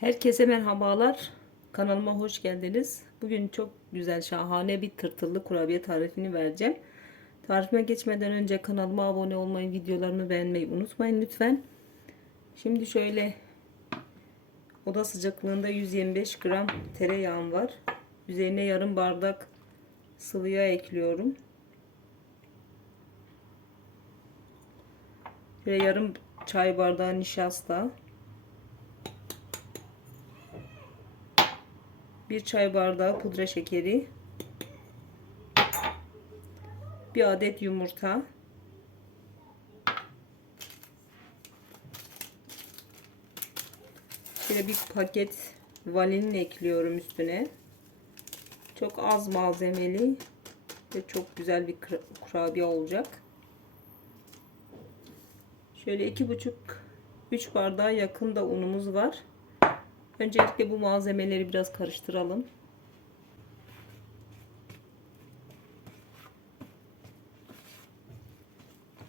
Herkese merhabalar. Kanalıma hoş geldiniz. Bugün çok güzel, şahane bir tırtıllı kurabiye tarifini vereceğim. Tarifime geçmeden önce kanalıma abone olmayı, videolarımı beğenmeyi unutmayın lütfen. Şimdi şöyle oda sıcaklığında 125 gram tereyağım var. Üzerine yarım bardak sıvı yağ ekliyorum. Ve yarım çay bardağı nişasta. Bir çay bardağı pudra şekeri, bir adet yumurta, şöyle bir paket vanilin ekliyorum üstüne. Çok az malzemeli ve çok güzel bir kurabiye olacak. Şöyle iki buçuk üç bardağa yakın da unumuz var. Öncelikle bu malzemeleri biraz karıştıralım.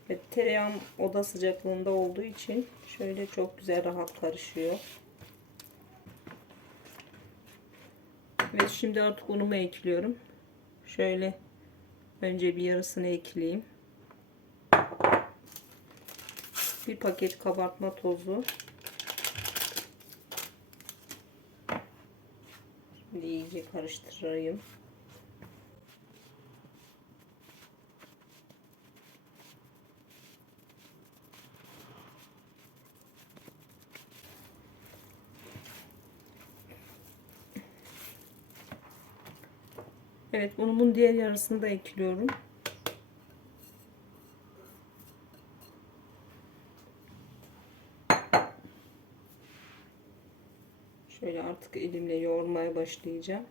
Evet, tereyağım oda sıcaklığında olduğu için şöyle çok güzel rahat karışıyor. Ve şimdi artık unumu ekliyorum. Şöyle önce bir yarısını ekleyeyim. Bir paket kabartma tozu. Şimdi iyice karıştırayım. Evet unumun diğer yarısını da ekliyorum. Şöyle artık elimle yoğurmaya başlayacağım.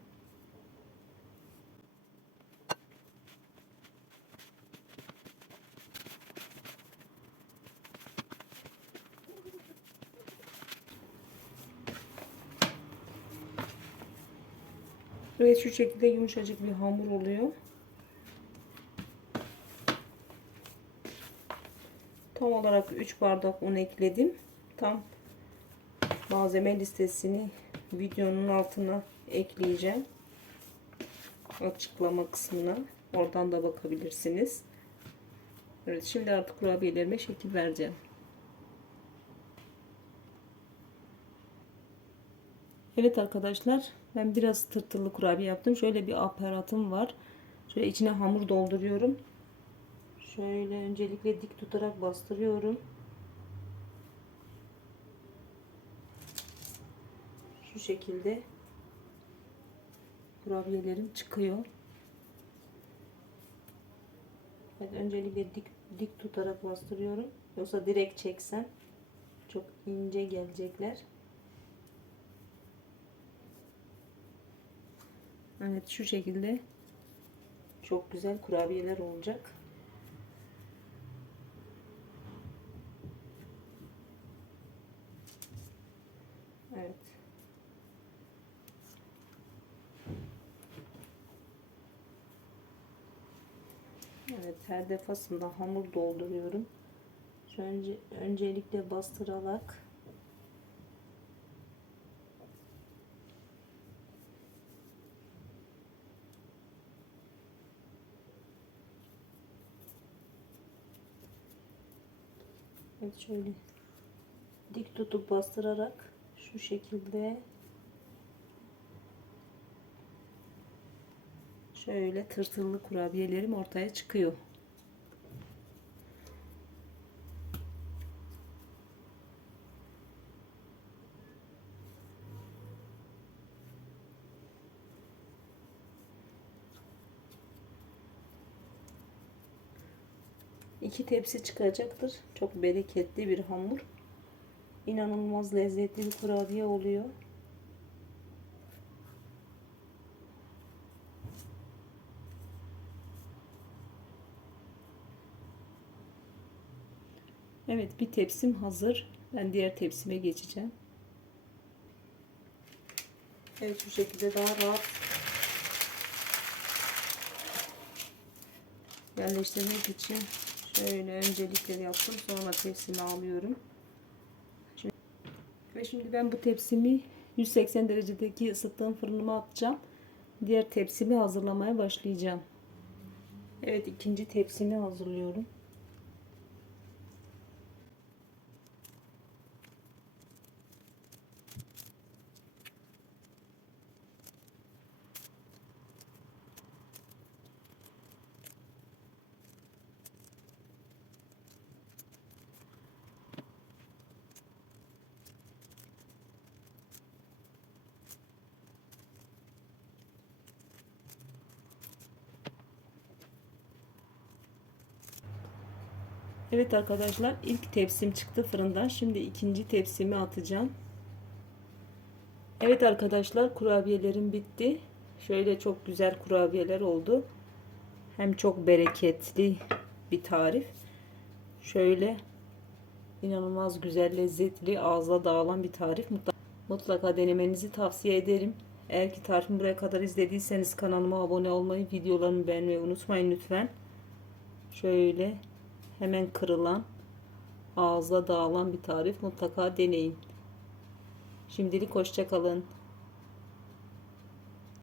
Evet şu şekilde yumuşacık bir hamur oluyor. Tam olarak 3 bardak un ekledim. Tam malzeme listesini videonun altına ekleyeceğim. Açıklama kısmına. Oradan da bakabilirsiniz. Evet şimdi artık kurabiyelerime şekil vereceğim. Evet arkadaşlar ben biraz tırtıllı kurabiye yaptım. Şöyle bir aparatım var. Şöyle içine hamur dolduruyorum. Şöyle öncelikle dik tutarak bastırıyorum. Şu şekilde kurabiyelerim çıkıyor. Evet, öncelikle dik, dik tutarak bastırıyorum. Yoksa direkt çeksem çok ince gelecekler. Evet şu şekilde çok güzel kurabiyeler olacak. Evet. Evet her defasında hamur dolduruyorum. Önce, öncelikle bastırarak Evet şöyle dik tutup bastırarak şu şekilde şöyle tırtıllı kurabiyelerim ortaya çıkıyor. iki tepsi çıkacaktır. Çok bereketli bir hamur. İnanılmaz lezzetli bir kurabiye oluyor. Evet bir tepsim hazır. Ben diğer tepsime geçeceğim. Evet şu şekilde daha rahat yerleştirmek için şöyle öncelikleri yaptım. Sonra tepsimi alıyorum. Şimdi, ve şimdi ben bu tepsimi 180 derecedeki ısıttığım fırınıma atacağım. Diğer tepsimi hazırlamaya başlayacağım. Evet ikinci tepsimi hazırlıyorum. Evet arkadaşlar ilk tepsim çıktı fırından. Şimdi ikinci tepsimi atacağım. Evet arkadaşlar kurabiyelerim bitti. Şöyle çok güzel kurabiyeler oldu. Hem çok bereketli bir tarif. Şöyle inanılmaz güzel lezzetli ağza dağılan bir tarif. Mutlaka denemenizi tavsiye ederim. Eğer ki tarifimi buraya kadar izlediyseniz kanalıma abone olmayı, videolarımı beğenmeyi unutmayın lütfen. Şöyle hemen kırılan ağza dağılan bir tarif mutlaka deneyin. Şimdilik hoşça kalın.